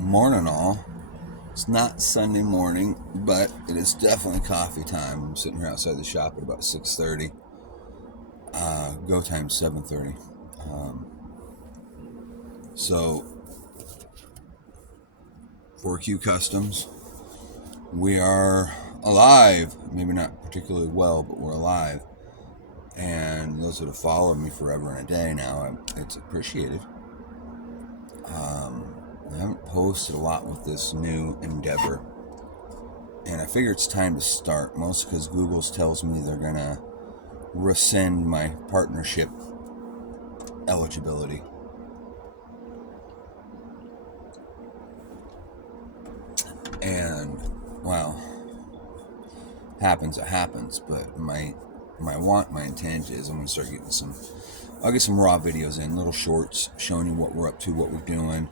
Morning all. It's not Sunday morning, but it is definitely coffee time. I'm sitting here outside the shop at about 6:30. Go time 7:30. Um, so 4Q Customs, we are alive. Maybe not particularly well, but we're alive. And those that have followed me forever and a day now, it's appreciated. I haven't posted a lot with this new endeavor, and I figure it's time to start. Mostly because Google tells me they're gonna rescind my partnership eligibility. And well, it happens. But my intent is I'm gonna start getting I'll get some raw videos in, little shorts showing you what we're up to, what we're doing,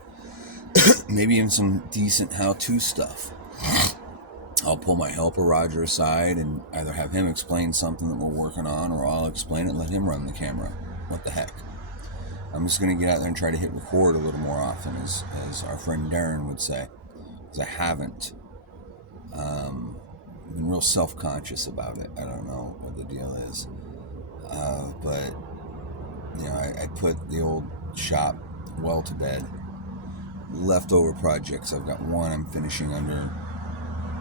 maybe even some decent how-to stuff. I'll pull my helper Roger aside and either have him explain something that we're working on, or I'll explain it and let him run the camera. What the heck? I'm just going to get out there and try to hit record a little more often, as our friend Darren would say, because I haven't been real self-conscious about it. I don't know what the deal is. But, I put the old shop well to bed. Leftover projects, I've got one I'm finishing under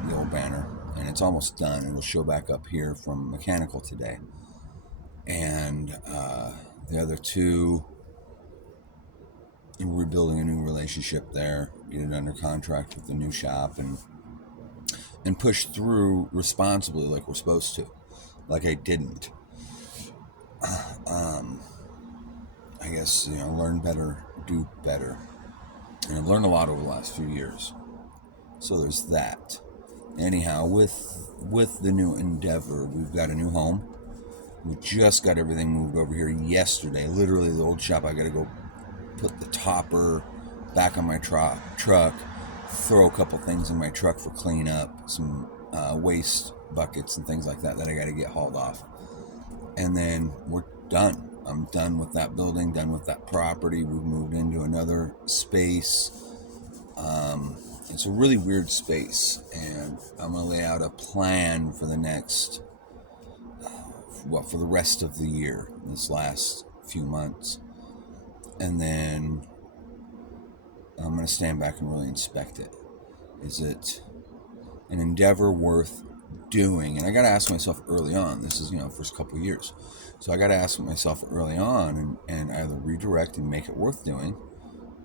the old banner, and it's almost done. It'll show back up here from mechanical today. And the other two, we're rebuilding a new relationship there, get it under contract with the new shop, and push through responsibly like we're supposed to. Like I didn't. I guess, learn better, do better. And I've learned a lot over the last few years. So there's that. Anyhow, with the new endeavor, we've got a new home. We just got everything moved over here yesterday. Literally, the old shop, I got to go put the topper back on my truck, throw a couple things in my truck for cleanup, some waste buckets and things like that I got to get hauled off. And then we're done. I'm done with that building, done with that property. We've moved into another space. It's a really weird space, and I'm going to lay out a plan for the next, for the rest of the year, this last few months. And then I'm going to stand back and really inspect it. Is it an endeavor worth doing? And I got to ask myself early on. This is, first couple of years. So I got to ask myself early on and either redirect and make it worth doing,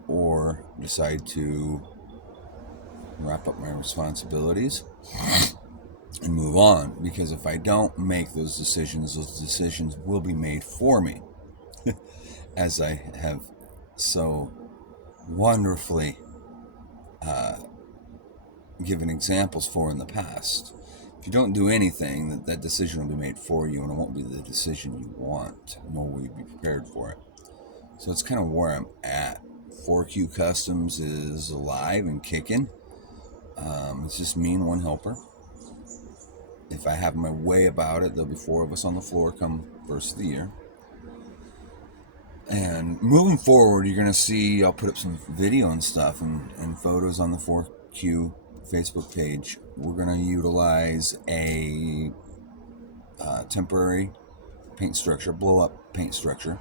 or decide to wrap up my responsibilities and move on. Because if I don't make those decisions will be made for me, as I have so wonderfully given examples for in the past. If you don't do anything, that decision will be made for you, and it won't be the decision you want, nor will you be prepared for it. So that's kind of where I'm at. 4Q Customs is alive and kicking. It's just me and one helper. If I have my way about it, there'll be 4 of us on the floor come first of the year. And moving forward, you're going to see, I'll put up some video and stuff and photos on the 4Q Facebook page. We're going to utilize a temporary paint structure, blow-up paint structure.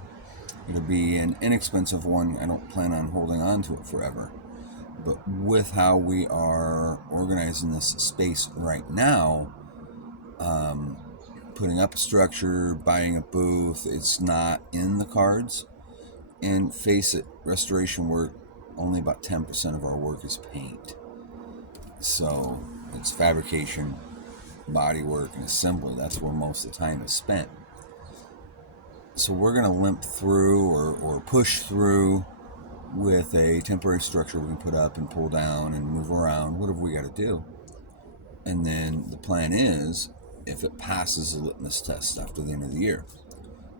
It'll be an inexpensive one. I don't plan on holding on to it forever. But with how we are organizing this space right now, putting up a structure, buying a booth, it's not in the cards. And face it, restoration work, only about 10% of our work is paint. So it's fabrication, body work, and assembly. That's where most of the time is spent. So we're going to limp through or push through with a temporary structure we can put up and pull down and move around, whatever we got to do. And then the plan is, if it passes the litmus test after the end of the year,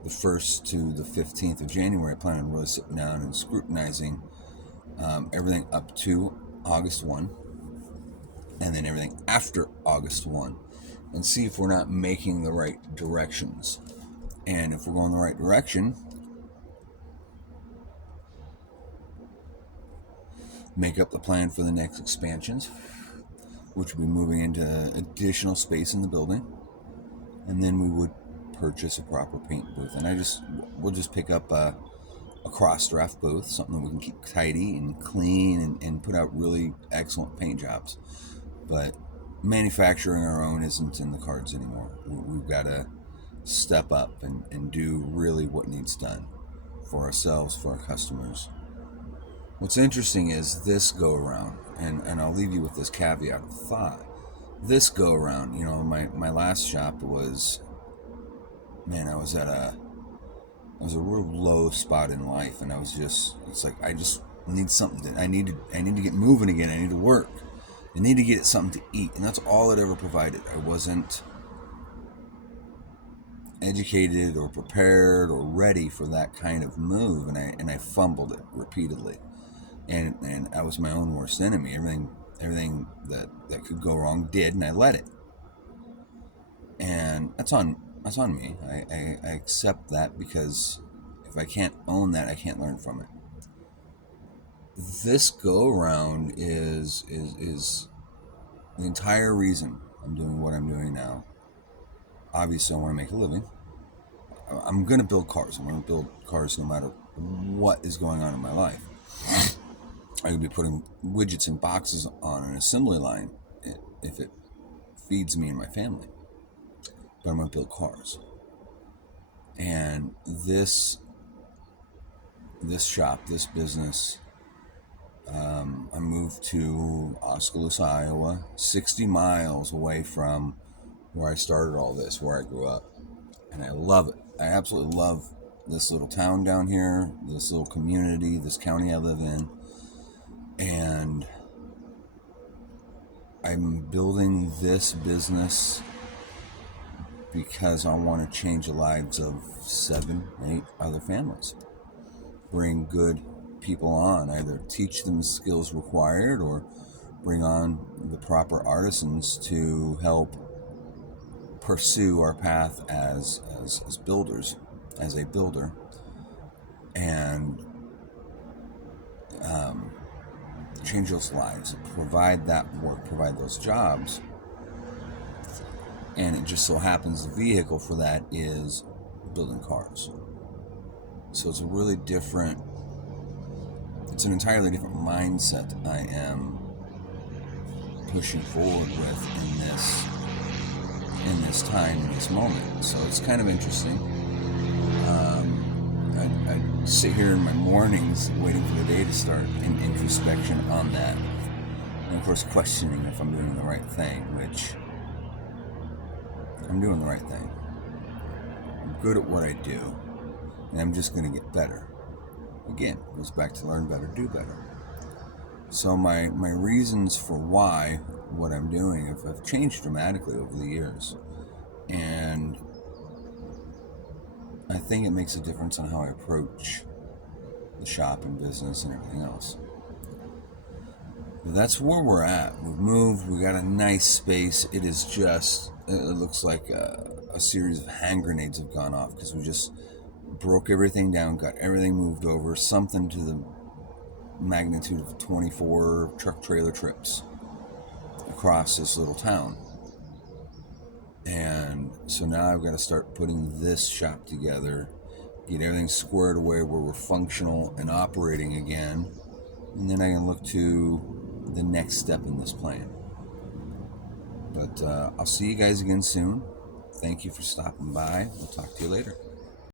the 1st to the 15th of January, I plan on really sitting down and scrutinizing everything up to August 1, and then everything after August 1, and see if we're not making the right directions. And if we're going the right direction, make up the plan for the next expansions, which would be moving into additional space in the building, and then we would purchase a proper paint booth. And we'll just pick up a cross draft booth, something that we can keep tidy and clean and put out really excellent paint jobs. But manufacturing our own isn't in the cards anymore. We've got to step up and do really what needs done for ourselves, for our customers. What's interesting is this go around, and I'll leave you with this caveat of thought. This go around, my last shop was, man, I was a real low spot in life, and it's like I just need something. I need to get moving again. I need to work. I need to get something to eat, and that's all it ever provided. I wasn't educated or prepared or ready for that kind of move, and I fumbled it repeatedly, and I was my own worst enemy. Everything that could go wrong did, and I let it, and that's on me. I accept that, because if I can't own that, I can't learn from it. This go around is the entire reason I'm doing what I'm doing now. Obviously, I want to make a living. I'm going to build cars. I'm going to build cars no matter what is going on in my life. I could be putting widgets and boxes on an assembly line if it feeds me and my family. But I'm going to build cars. And this shop, this business, I moved to Oskaloosa, Iowa, 60 miles away from where I started all this, where I grew up. And I love it. I absolutely love this little town down here, this little community, this county I live in. And I'm building this business because I want to change the lives of 7, 8 other families. Bring good people on, either teach them the skills required or bring on the proper artisans to help pursue our path as builders, as a builder, and change those lives, provide that work, provide those jobs. And it just so happens the vehicle for that is building cars. So it's an entirely different mindset I am pushing forward with in this time, in this moment. So it's kind of interesting. I sit here in my mornings waiting for the day to start, in introspection on that. And of course questioning if I'm doing the right thing, which I'm doing the right thing. I'm good at what I do, and I'm just going to get better. Again, it goes back to learn better, do better. So my reasons for why what I'm doing have changed dramatically over the years. And I think it makes a difference on how I approach the shop and business and everything else. But that's where we're at. We've moved. We got a nice space. It looks like a series of hand grenades have gone off, because we just broke everything down, got everything moved over, something to the magnitude of 24 truck trailer trips across this little town. And so now I've got to start putting this shop together, get everything squared away where we're functional and operating again, and then I can look to the next step in this plan. But I'll see you guys again soon. Thank you for stopping by. We'll talk to you later.